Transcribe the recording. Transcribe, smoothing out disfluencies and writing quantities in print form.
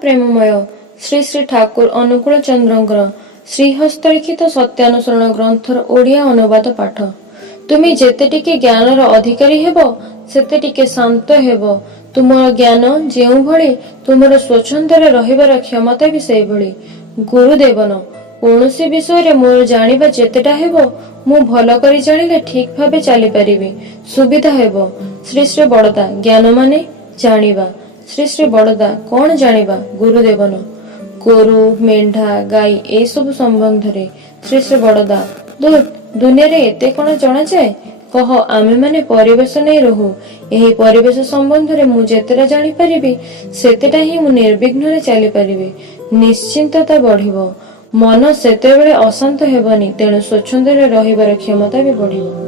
प्रेममय श्री श्री ठाकुर अनुकूल चंद्रंकर श्रीहस्तलिखित सत्यानुसरण ग्रंथर ओडिया अनुवाद पाठ। तुम जेते टिके ज्ञानर अधिकारी हेब सेते टिके शांत हेब। तुमर ज्ञान जेउ भली तुमर स्वच्छंदरे रहिबार क्षमता भी सेई भली। गुरुदेवन कौनसी विषय मोर जानिबा जेतेटा हेब मु भल करी जानिले ठीक भाबे चली परिबी, सुविधा हेब। श्री श्री बड़दा ज्ञान माने जानिबा। श्री श्री बड़दा कौन जानिबा? गुरुदेवन गोरु मेंढा गाई ए सब संबंध रे। श्री श्री बड़दा दूर दुनिया रे एते कौन जना जाए? कह आमे माने परिवेश नहीं रहू। यही परिवेश संबंध रे मु जेतेटा जानि परिबी सेतेटा ही मु निर्विघ्न रे चली परिबी। निश्चिंतता बढ़िबो, मन सेते बेले अशांत हेबनी, तेणु स्वच्छंद रे रहिबार क्षमता भी बढ़िबो।